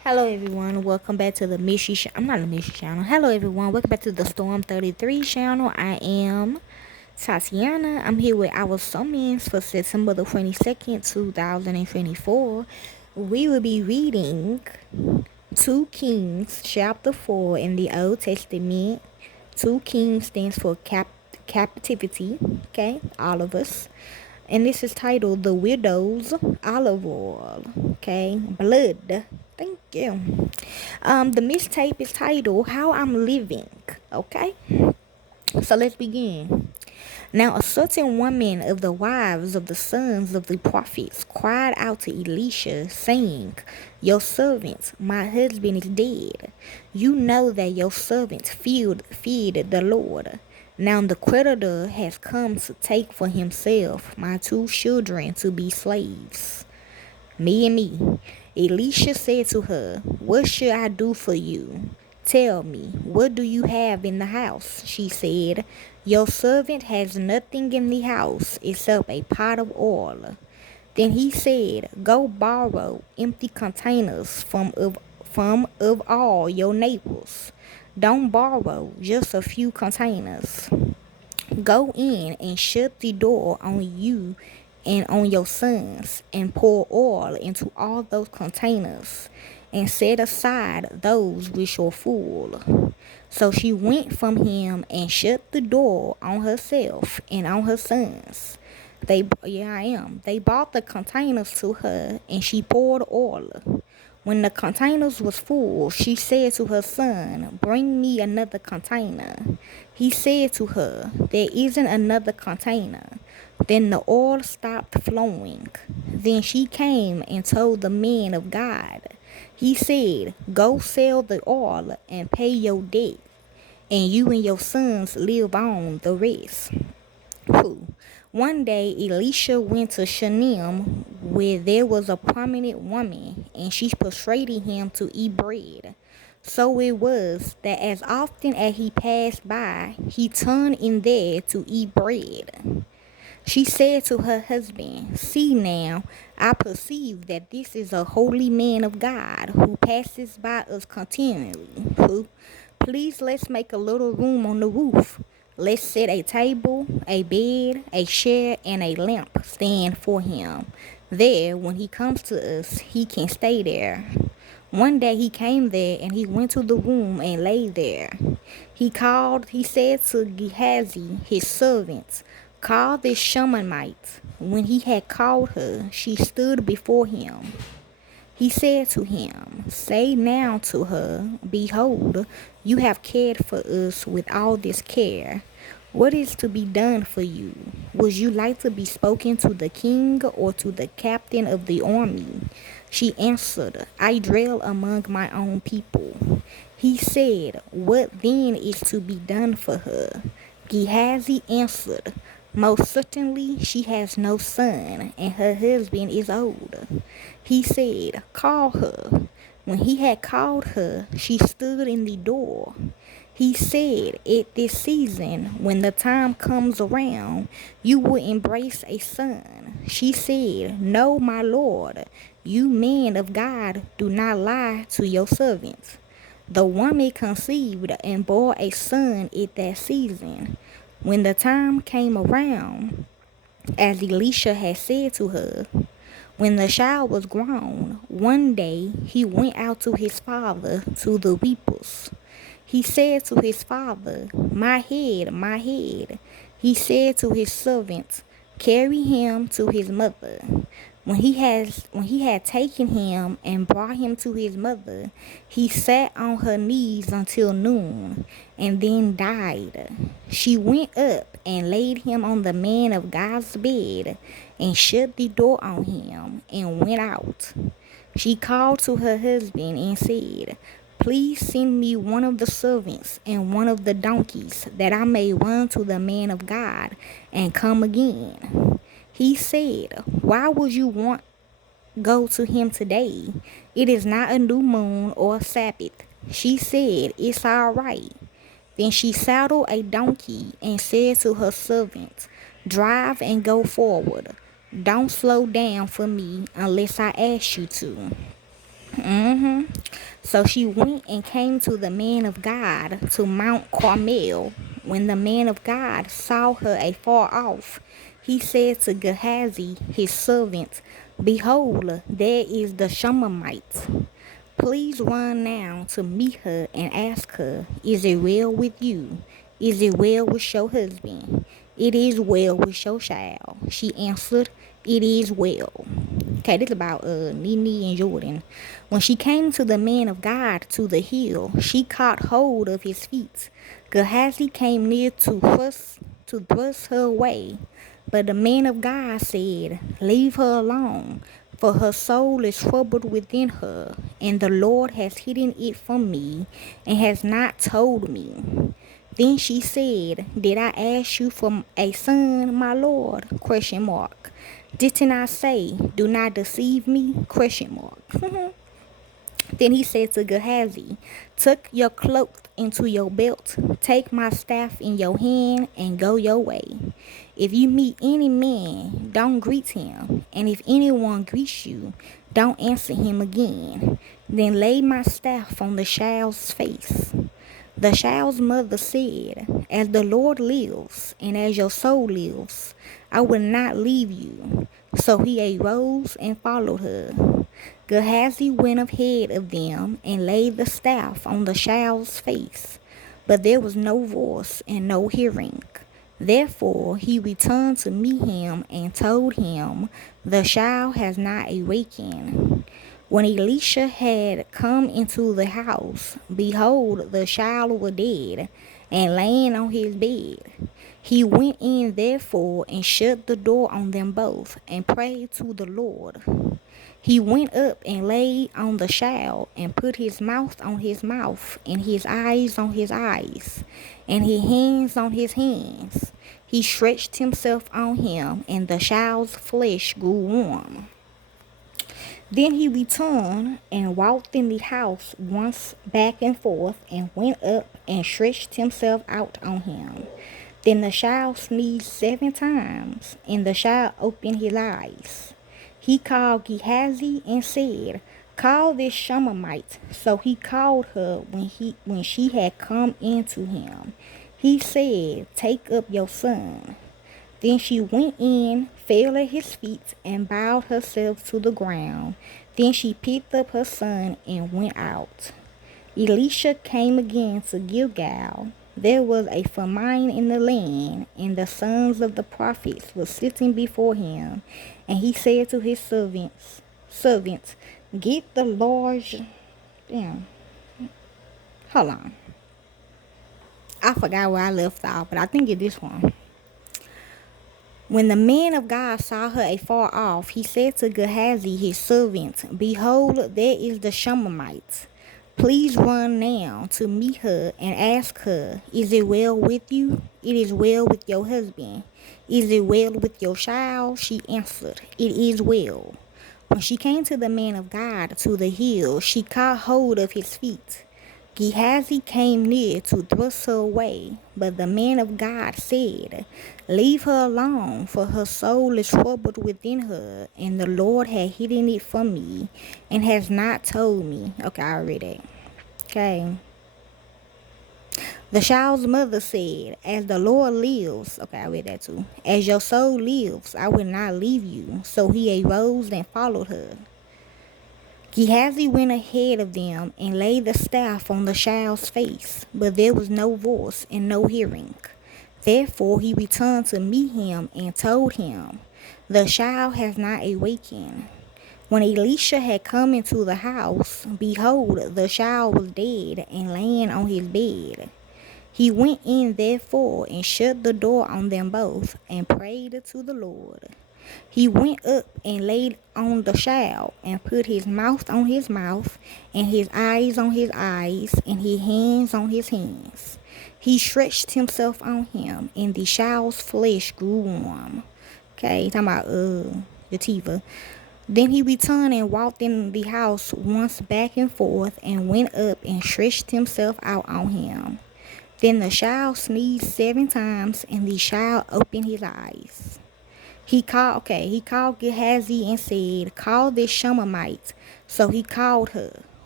Hello everyone, welcome back to the I'm not the Mishy channel. Hello everyone, welcome back to the Storm 33 channel. I am Tatiana. I'm here with our summons for September the 22nd, 2024. We will be reading 2 Kings chapter 4 in the Old Testament. 2 Kings stands for captivity, okay, all of us. And this is titled The Widow's Olive Oil, okay, blood. Thank you. The mixtape is titled How I'm Living, okay? So let's begin. Now a certain woman of the wives of the sons of the prophets cried out to Elisha, saying, Your servant, my husband, is dead. You know that your servant feared the Lord. Now the creditor has come to take for himself my 2 children to be slaves. Me and me. Elisha said to her, What should I do for you? Tell me, what do you have in the house? She said, Your servant has nothing in the house except a pot of oil. Then he said, Go borrow empty containers from all your neighbors. Don't borrow just a few containers. Go in and shut the door on you and on your sons, and pour oil into all those containers, and set aside those which are full. So she went from him and shut the door on herself and on her sons. They brought the containers to her, and she poured oil. When the containers was full, she said to her son, Bring me another container. He said to her, There isn't another container. Then the oil stopped flowing. Then she came and told the man of God. He said, Go sell the oil and pay your debt, and you and your sons live on the rest. One day Elisha went to Shunem, where there was a prominent woman, and she persuaded him to eat bread. So it was that as often as he passed by, he turned in there to eat bread. She said to her husband, See now, I perceive that this is a holy man of God who passes by us continually. Please let's make a little room on the roof. Let's set a table, a bed, a chair, and a lamp stand for him. There, when he comes to us, he can stay there. One day he came there, and he went to the room and lay there. He said to Gehazi, his servant, Call this Shunammite. When he had called her, she stood before him. He said to him, Say now to her, Behold, you have cared for us with all this care. What is to be done for you? Would you like to be spoken to the king or to the captain of the army? She answered, I dwell among my own people. He said, What then is to be done for her? Gehazi answered, Most certainly she has no son, and her husband is old. He said, Call her. When he had called her, she stood in the door. He said, At this season, when the time comes around, you will embrace a son. She said, No, my lord, you man of God, do not lie to your servants. The woman conceived and bore a son at that season. When the time came around, as Elisha had said to her, when the child was grown, one day he went out to his father to the reapers. He said to his father, My head, my head. He said to his servants, Carry him to his mother. When he had taken him and brought him to his mother, he sat on her knees until noon, and then died. She went up and laid him on the man of God's bed, and shut the door on him, and went out. She called to her husband and said, Please send me one of the servants and one of the donkeys, that I may run to the man of God and come again. He said, Why would you want go to him today? It is not a new moon or a Sabbath. She said, It's all right. Then she saddled a donkey and said to her servant, Drive and go forward. Don't slow down for me unless I ask you to. So she went and came to the man of God to Mount Carmel. When the man of God saw her afar off, he said to Gehazi, his servant, Behold, there is the Shunammite. Please run now to meet her and ask her, Is it well with you? Is it well with your husband? It is well with your child. She answered, It is well. Okay, this is about Nene and Jordan. When she came to the man of God to the hill, she caught hold of his feet. Gehazi came near to thrust her away. But the man of God said, Leave her alone, for her soul is troubled within her, and the Lord has hidden it from me, and has not told me. Then she said, Did I ask you for a son, my Lord? Question mark. Didn't I say, Do not deceive me? Question mark. Then he said to Gehazi, Tuck your cloak into your belt, take my staff in your hand, and go your way. If you meet any man, don't greet him, and if anyone greets you, don't answer him again. Then lay my staff on the child's face. The child's mother said, As the Lord lives, and as your soul lives, I will not leave you. So he arose and followed her. Gehazi went ahead of them and laid the staff on the child's face, but there was no voice and no hearing. Therefore he returned to meet him and told him, The child has not awakened. When Elisha had come into the house, behold, the child was dead, and laying on his bed. He went in therefore and shut the door on them both, and prayed to the Lord. He went up and lay on the child, and put his mouth on his mouth, and his eyes on his eyes, and his hands on his hands. He stretched himself on him, and the child's flesh grew warm. Then he returned and walked in the house once back and forth, and went up and stretched himself out on him. Then the child sneezed 7 times, and the child opened his eyes. He called Gehazi and said, Call this Shunammite. So he called her when she had come in to him. He said, Take up your son. Then she went in, fell at his feet, and bowed herself to the ground. Then she picked up her son and went out. Elisha came again to Gilgal. There was a famine in the land, and the sons of the prophets were sitting before him. And he said to his servants, Get the large... Damn. Hold on. I forgot where I left off, but I think it's this one. When the man of God saw her afar off, he said to Gehazi his servant, Behold, there is the Shunammite. Please run now to meet her and ask her, Is it well with you? It is well with your husband. Is it well with your child? She answered, It is well. When she came to the man of God to the hill, she caught hold of his feet. Gehazi came near to thrust her away, but the man of God said, Leave her alone, for her soul is troubled within her, and the Lord had hidden it from me, and has not told me. Okay, I read it. Okay. The child's mother said, As the Lord lives, okay, I read that too. As your soul lives, I will not leave you. So he arose and followed her. Gehazi went ahead of them and laid the staff on the child's face, but there was no voice and no hearing. Therefore he returned to meet him and told him, The child has not awakened. When Elisha had come into the house, behold, the child was dead and laying on his bed. He went in therefore and shut the door on them both, and prayed to the Lord. He went up and laid on the child, and put his mouth on his mouth, and his eyes on his eyes, and his hands on his hands. He stretched himself on him, and the child's flesh grew warm. Okay, talking about Yativa. Then he returned and walked in the house once back and forth, and went up and stretched himself out on him. Then the child sneezed 7 times, and the child opened his eyes. He called Gehazi and said, Call this Shunammite. So he called her.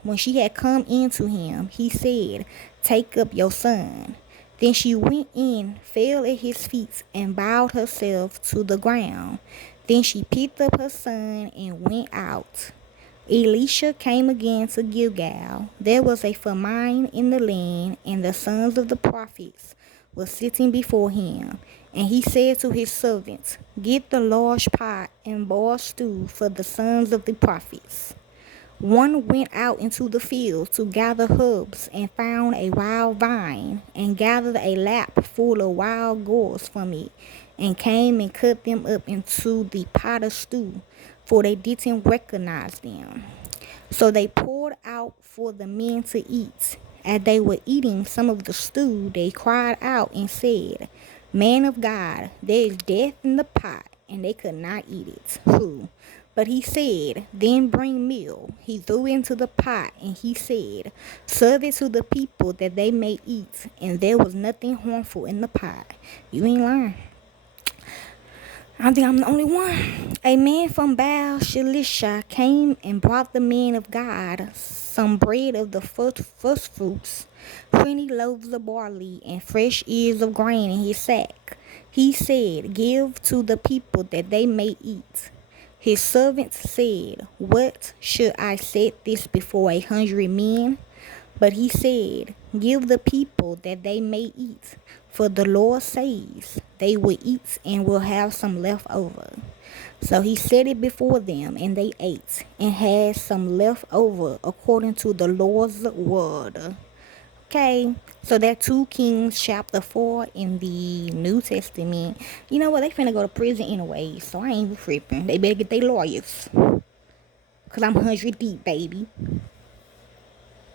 when she had come in to him, he said, "Take up your son." Then she went in, fell at his feet, and bowed herself to the ground. Then she picked up her son and went out. Elisha came again to Gilgal. There was a famine in the land, and the sons of the prophets were sitting before him. And he said to his servants, "Get the large pot and boil stew for the sons of the prophets." One went out into the field to gather herbs and found a wild vine, and gathered a lap full of wild gourds from it, and came and cut them up into the pot of stew, for they didn't recognize them. So they poured out for the men to eat. As they were eating some of the stew, they cried out and said, "Man of God, there is death in the pot," and they could not eat it. Who? But he said, "Then bring meal." He threw into the pot, and he said, "Serve it to the people that they may eat." And there was nothing harmful in the pot. You ain't lying. I think I'm the only one. A man from Baal Shalisha came and brought the man of God some bread of the first fruits, 20 loaves of barley, and fresh ears of grain in his sack. He said, "Give to the people that they may eat." His servants said, "What should I set this before 100 men?" But he said, "Give the people that they may eat, for the Lord says they will eat and will have some left over." So he set it before them, and they ate and had some left over according to the Lord's word. Okay, so that 2 Kings chapter 4 in the New Testament. You know what? They finna go to prison anyway, so I ain't even tripping. They better get their lawyers. Because I'm 100 deep, baby.